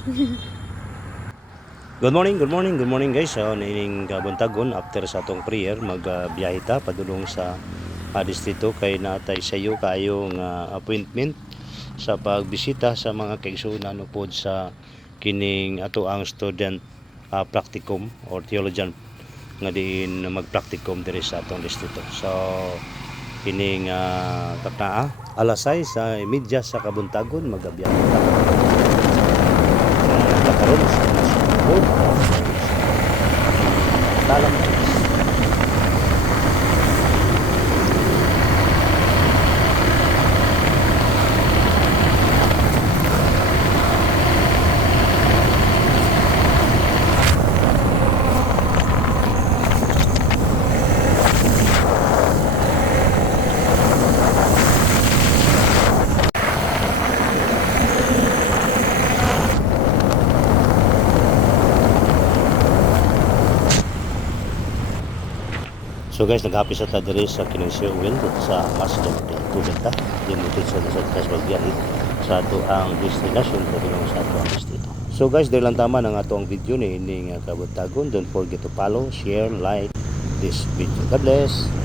Good morning, good morning, good morning guys. So, nining kabuntagon after sa atong prayer magbiyahe ta padulong sa distrito kay natay sayo kayong appointment sa pagbisita sa mga kaigsunan upod sa kining ato ang student practicum or theologian nga diin magpracticum diri sa atong distrito. So kining kapnaa alas 6 sa media sa kabuntagon magbiyahe ta. Karon sa food dalam So guys, nag-happy sa ta diri sa Kinsey Oil dito sa Masjid tubig ta. Dito sa pagbiyahe sa ato ang destination padulong sa ato ang distrito. So guys, dahil lang tama ng ato ang video ni ining kabuntagon. Don't forget to follow, share, like this video. God bless.